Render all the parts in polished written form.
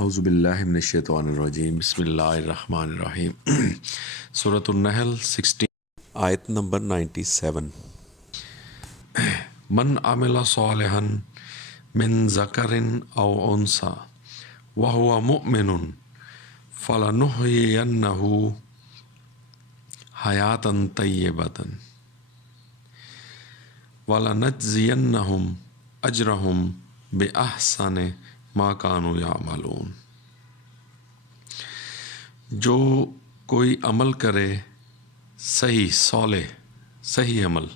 اعوذ باللہ من الشیطان الرجیم بسم اللہ الرحمن الرحیم سورۃ النحل 16 آیت نمبر 97 من عمل صالحا من ذکر او انثی وهو مؤمن فلنحیینہ حیاتا طیبۃ وَلَنَجْزِيَنَّهُمْ أَجْرَهُمْ بِأَحْسَنِ مَا كَانُوا يَعْمَلُونَ۔ جو کوئی عمل کرے صحیح صالح صحیح عمل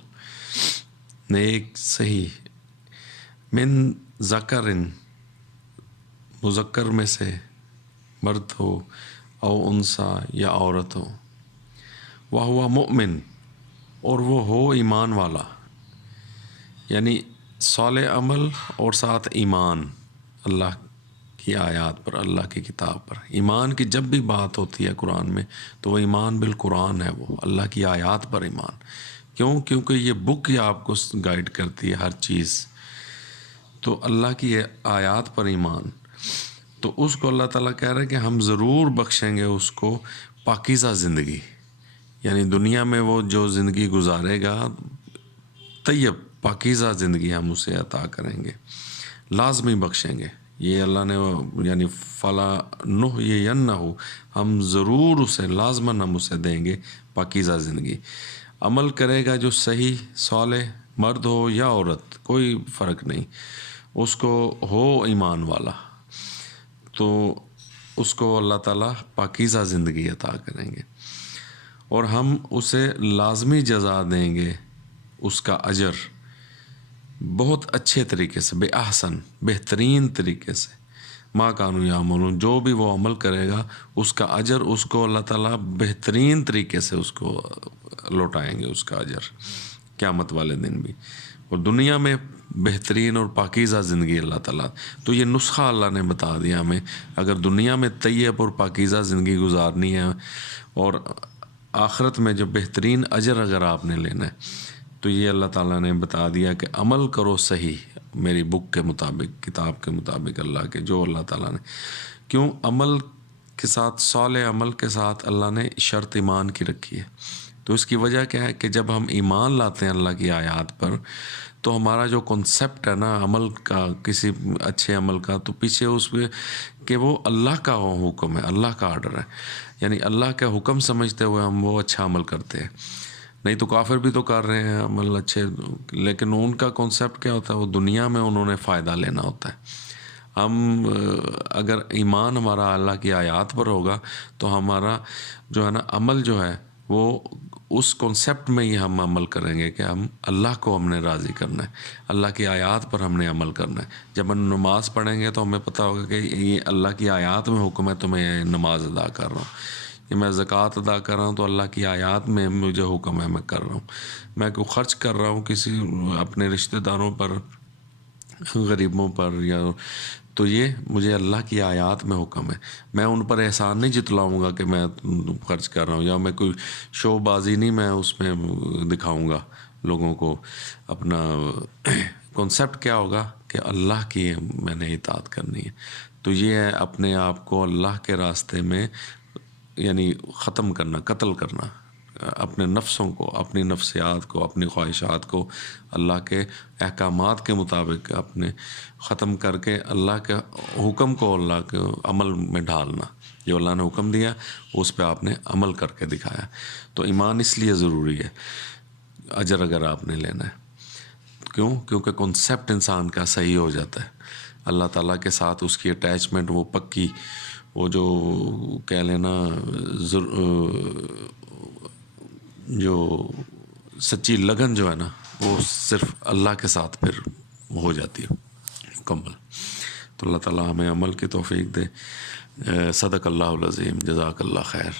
نیک صحیح من ذکر مذکر میں سے مرد ہو او انثی یا عورت ہو وَهُوَ مؤمن اور وہ ہو ایمان والا، یعنی صالح عمل اور ساتھ ایمان اللہ کی آیات پر، اللہ کی کتاب پر۔ ایمان کی جب بھی بات ہوتی ہے قرآن میں تو وہ ایمان بالقرآن ہے، وہ اللہ کی آیات پر ایمان۔ کیوں؟ کیونکہ یہ بک ہی آپ کو گائیڈ کرتی ہے ہر چیز، تو اللہ کی آیات پر ایمان۔ تو اس کو اللہ تعالیٰ کہہ رہے ہیں کہ ہم ضرور بخشیں گے اس کو پاکیزہ زندگی، یعنی دنیا میں وہ جو زندگی گزارے گا طیب پاکیزہ زندگی ہم اسے عطا کریں گے، لازمی بخشیں گے۔ یہ اللہ نے یعنی فَلَنُحْيِيَنَّهُ ہم ضرور اسے لازماً ہم اسے دیں گے پاکیزہ زندگی۔ عمل کرے گا جو صحیح صالح مرد ہو یا عورت کوئی فرق نہیں، اس کو ہو ایمان والا، تو اس کو اللہ تعالیٰ پاکیزہ زندگی عطا کریں گے اور ہم اسے لازمی جزا دیں گے، اس کا اجر بہت اچھے طریقے سے، بے احسن بہترین طریقے سے، ما کانوا یعملون جو بھی وہ عمل کرے گا اس کا اجر اس کو اللہ تعالیٰ بہترین طریقے سے اس کو لوٹائیں گے، اس کا اجر قیامت والے دن بھی اور دنیا میں بہترین اور پاکیزہ زندگی اللہ تعالیٰ۔ تو یہ نسخہ اللہ نے بتا دیا ہمیں، اگر دنیا میں طیب اور پاکیزہ زندگی گزارنی ہے اور آخرت میں جو بہترین اجر اگر آپ نے لینا ہے تو یہ اللہ تعالیٰ نے بتا دیا کہ عمل کرو صحیح میری بک کے مطابق، کتاب کے مطابق، اللہ کے جو اللہ تعالیٰ نے۔ کیوں؟ عمل کے ساتھ صالح عمل کے ساتھ اللہ نے شرط ایمان کی رکھی ہے، تو اس کی وجہ کیا ہے کہ جب ہم ایمان لاتے ہیں اللہ کی آیات پر تو ہمارا جو کنسیپٹ ہے نا عمل کا، کسی اچھے عمل کا، تو پیچھے اس پہ کہ وہ اللہ کا حکم ہے، اللہ کا آرڈر ہے، یعنی اللہ کا حکم سمجھتے ہوئے ہم وہ اچھا عمل کرتے ہیں۔ نہیں تو کافر بھی تو کر رہے ہیں عمل اچھے، لیکن ان کا کنسیپٹ کیا ہوتا ہے؟ وہ دنیا میں انہوں نے فائدہ لینا ہوتا ہے۔ ہم اگر ایمان ہمارا اللہ کی آیات پر ہوگا تو ہمارا جو ہے نا عمل جو ہے وہ اس کنسیپٹ میں ہی ہم عمل کریں گے کہ اللہ کو ہم نے راضی کرنا ہے، اللہ کی آیات پر ہم نے عمل کرنا ہے۔ جب ہم نماز پڑھیں گے تو ہمیں پتہ ہوگا کہ یہ اللہ کی آیات میں حکم ہے تو میں نماز ادا کر رہا ہوں، کہ میں زکوٰۃ ادا کر رہا ہوں تو اللہ کی آیات میں مجھے حکم ہے میں کر رہا ہوں۔ میں کوئی خرچ کر رہا ہوں کسی اپنے رشتہ داروں پر، غریبوں پر، یا تو یہ مجھے اللہ کی آیات میں حکم ہے۔ میں ان پر احسان نہیں جتلاؤں گا کہ میں خرچ کر رہا ہوں، یا میں کوئی شو بازی نہیں میں اس میں دکھاؤں گا لوگوں کو۔ اپنا کنسیپٹ کیا ہوگا کہ اللہ کی میں نے اطاعت کرنی ہے۔ تو یہ ہے اپنے آپ کو اللہ کے راستے میں یعنی ختم کرنا، قتل کرنا، اپنے نفسوں کو، اپنی نفسیات کو، اپنی خواہشات کو اللہ کے احکامات کے مطابق اپنے ختم کر کے اللہ کے حکم کو اللہ کے عمل میں ڈھالنا۔ جو اللہ نے حکم دیا اس پہ آپ نے عمل کر کے دکھایا۔ تو ایمان اس لیے ضروری ہے اجر اگر آپ نے لینا ہے۔ کیوں؟ کیونکہ کنسیپٹ انسان کا صحیح ہو جاتا ہے اللہ تعالیٰ کے ساتھ، اس کی اٹیچمنٹ وہ پکی، وہ جو کہہ لینا جو سچی لگن جو ہے نا وہ صرف اللہ کے ساتھ پھر ہو جاتی ہے مکمل۔ تو اللہ تعالیٰ ہمیں عمل کی توفیق دے۔ صدق اللہ العظیم، جزاک اللہ خیر۔